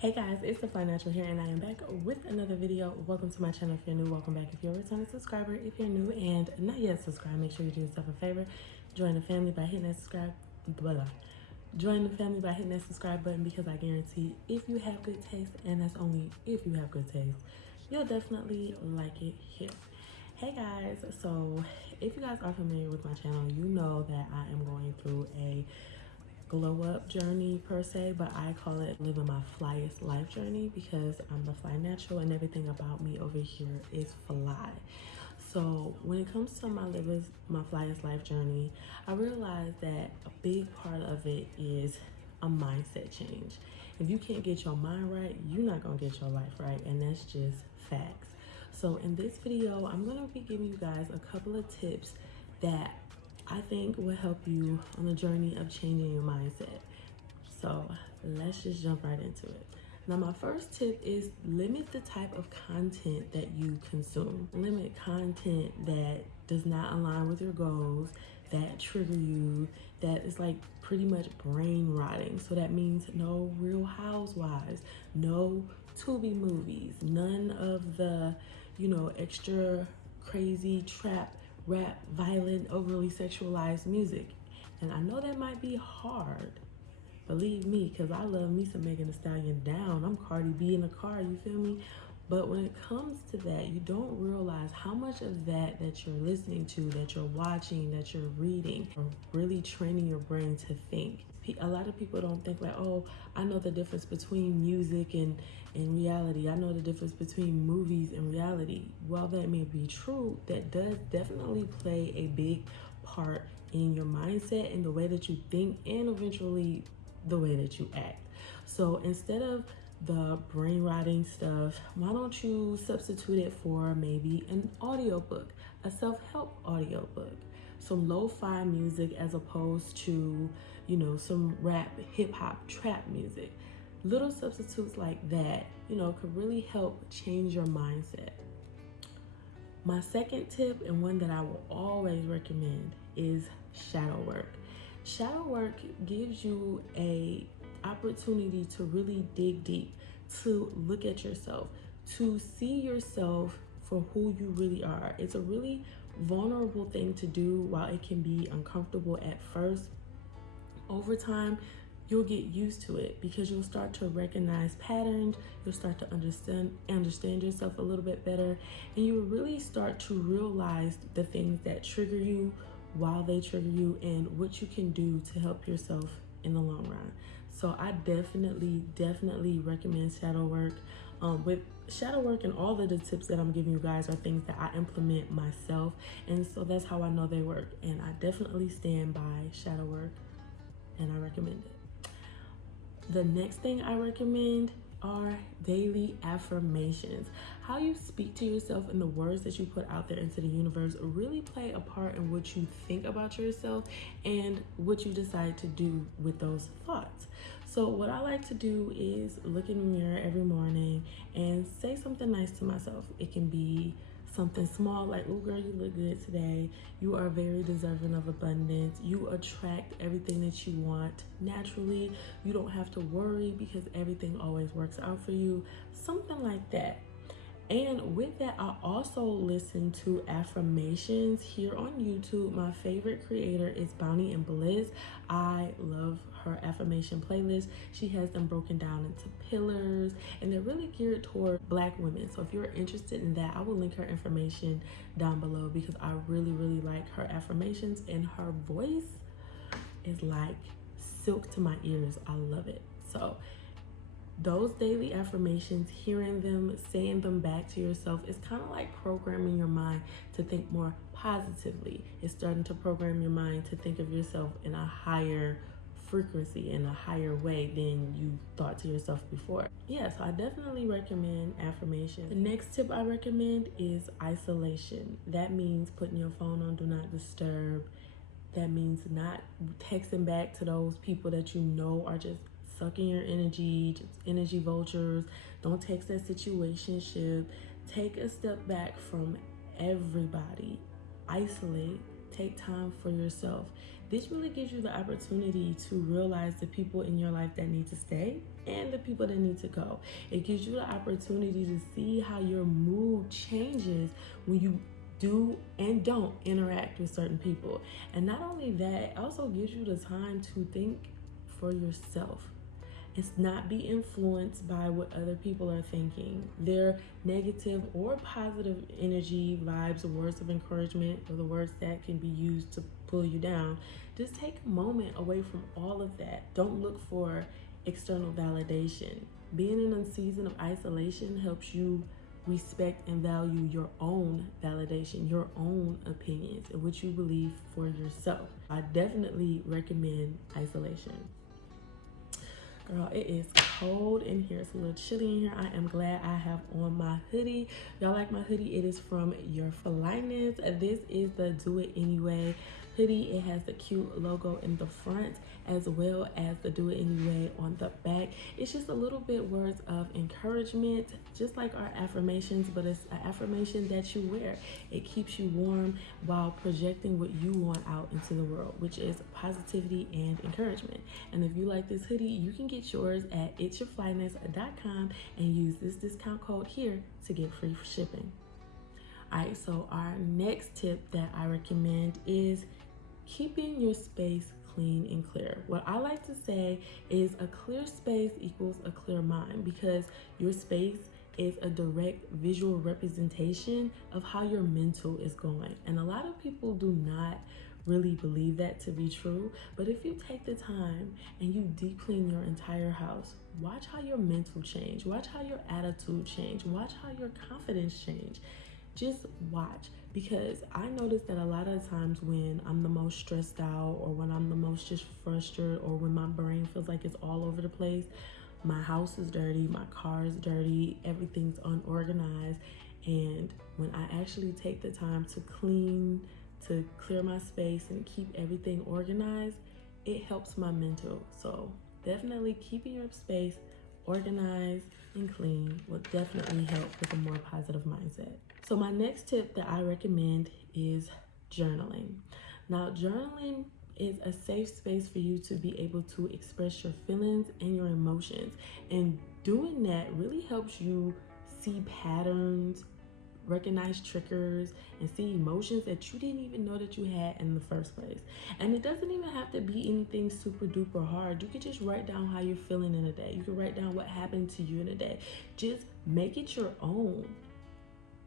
Hey guys, it's the Fly Natural here, and I am back with another video. Welcome to my channel if you're new. Welcome back if you're a returning subscriber. If you're new and not yet subscribed, make sure you do yourself a favor. Join the family by hitting that subscribe. Join the family by hitting that subscribe button, because I guarantee if you have good taste, and that's only if you have good taste, you'll definitely like it here. Hey guys, so if you guys are familiar with my channel, you know that I am going through a glow up journey per se, but I call it living my flyest life journey because I'm the fly natural and everything about me over here is fly. So when it comes to my flyest life journey, I realized that a big part of it is a mindset change. If you can't get your mind right, you're not gonna get your life right, and that's just facts. So in this video, I'm gonna be giving you guys a couple of tips that I think will help you on the journey of changing your mindset. So let's just jump right into it. Now, my first tip is limit the type of content that you consume. Limit content that does not align with your goals, that trigger you, that is like pretty much brain rotting. So that means no Real Housewives, no Tubi movies, none of the, extra crazy trap, rap, violent, overly sexualized music. And I know that might be hard, believe me, because I love me some Megan Thee Stallion down. I'm Cardi B in the car, you feel me? But when it comes to that, you don't realize how much of that you're listening to, that you're watching, that you're reading, are really training your brain to think. A lot of people don't think like, oh, I know the difference between music and reality. I know the difference between movies and reality. While that may be true, that does definitely play a big part in your mindset and the way that you think, and eventually the way that you act. So instead of the brain rotting stuff, why don't you substitute it for maybe an audiobook, a self-help audiobook, some lo-fi music as opposed to, some rap, hip-hop, trap music. Little substitutes like that, could really help change your mindset. My second tip, and one that I will always recommend, is shadow work. Shadow work gives you a opportunity to really dig deep, to look at yourself, to see yourself for who you really are. It's a really vulnerable thing to do. While it can be uncomfortable at first, over time, you'll get used to it because you'll start to recognize patterns, you'll start to understand yourself a little bit better, and you really start to realize the things that trigger you, while they trigger you, and what you can do to help yourself in the long run. So I definitely recommend shadow work. With shadow work, and all of the tips that I'm giving you guys are things that I implement myself, and so that's how I know they work. And I definitely stand by shadow work, and I recommend it. The next thing I recommend are daily affirmations. How you speak to yourself and the words that you put out there into the universe really play a part in what you think about yourself and what you decide to do with those thoughts. So what I like to do is look in the mirror every morning and say something nice to myself. It can be something small like, oh girl, you look good today. You are very deserving of abundance. You attract everything that you want naturally. You don't have to worry because everything always works out for you. Something like that. And with that, I also listen to affirmations here on YouTube. My favorite creator is Bounty and Bliss. I love her affirmation playlist. She has them broken down into pillars, and they're really geared toward Black women. So if you're interested in that, I will link her information down below, because I really like her affirmations, and her voice is like silk to my ears. I love it. So those daily affirmations, hearing them, saying them back to yourself, is kind of like programming your mind to think more positively. It's starting to program your mind to think of yourself in a higher frequency, in a higher way than you thought to yourself before. Yeah, so I definitely recommend affirmation. The next tip I recommend is isolation. That means putting your phone on do not disturb. That means not texting back to those people that you know are just sucking your energy, just energy vultures. Don't text that situationship. Take a step back from everybody. Isolate. take time for yourself. This really gives you the opportunity to realize the people in your life that need to stay and the people that need to go. It gives you the opportunity to see how your mood changes when you do and don't interact with certain people. And not only that, it also gives you the time to think for yourself. It's not be influenced by what other people are thinking. Their negative or positive energy, vibes, or words of encouragement, or the words that can be used to pull you down. Just take a moment away from all of that. Don't look for external validation. Being in a season of isolation helps you respect and value your own validation, your own opinions, and what you believe for yourself. I definitely recommend isolation. Girl, it is cold in here. It's a little chilly in here. I am glad I have on my hoodie. Y'all like my hoodie? It is from your Flyness. This is the Do It Anyway hoodie. It has the cute logo in the front as well as the Do It Anyway on the back. It's just a little bit words of encouragement, just like our affirmations, but it's an affirmation that you wear. It keeps you warm while projecting what you want out into the world, which is positivity and encouragement. And if you like this hoodie, you can get yours at itsyourflyness.com and use this discount code here to get free shipping. All right, so our next tip that I recommend is keeping your space clean and clear. What I like to say is a clear space equals a clear mind, because your space is a direct visual representation of how your mental is going. And a lot of people do not really believe that to be true, but if you take the time and you deep clean your entire house, watch how your mental change, watch how your attitude change, watch how your confidence change. Just watch, because I notice that a lot of times when I'm the most stressed out, or when I'm the most just frustrated, or when my brain feels like it's all over the place, my house is dirty, my car is dirty, everything's unorganized. And when I actually take the time to clean, to clear my space and keep everything organized, it helps my mental. So definitely keeping your space organized and clean will definitely help with a more positive mindset. So my next tip that I recommend is journaling. Now, journaling is a safe space for you to be able to express your feelings and your emotions. And doing that really helps you see patterns, recognize triggers, and see emotions that you didn't even know that you had in the first place. And it doesn't even have to be anything super duper hard. You could just write down how you're feeling in a day. You can write down what happened to you in a day. Just make it your own.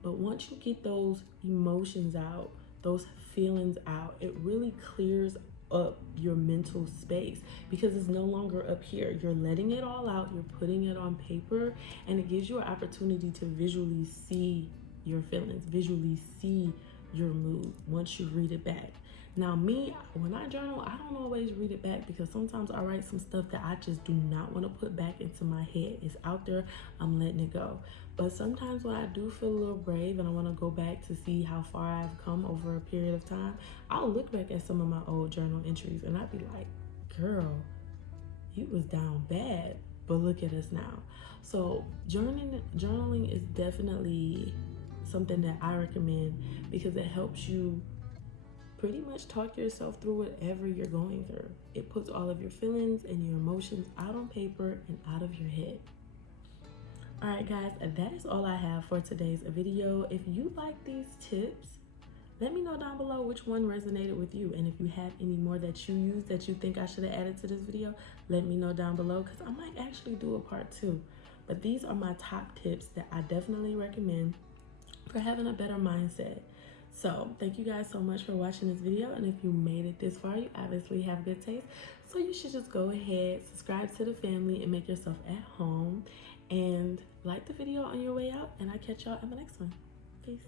But once you get those emotions out, those feelings out, it really clears up your mental space, because it's no longer up here. You're letting it all out, you're putting it on paper, and it gives you an opportunity to visually see your feelings, visually see your mood once you read it back. Now me, when I journal, I don't always read it back, because sometimes I write some stuff that I just do not want to put back into my head. It's out there, I'm letting it go. But sometimes when I do feel a little brave and I want to go back to see how far I've come over a period of time, I'll look back at some of my old journal entries and I'll be like, girl, you was down bad, but look at us now. So journaling is definitely something that I recommend, because it helps you pretty much talk yourself through whatever you're going through. It puts all of your feelings and your emotions out on paper and out of your head. All right, guys, that is all I have for today's video. If you like these tips, let me know down below which one resonated with you. And if you have any more that you use that you think I should have added to this video, let me know down below, because I might actually do a part 2. But these are my top tips that I definitely recommend for having a better mindset. So thank you guys so much for watching this video, and if you made it this far, you obviously have good taste, so you should just go ahead, subscribe to the family, and make yourself at home, and like the video on your way out, and I'll catch y'all in the next one. Peace.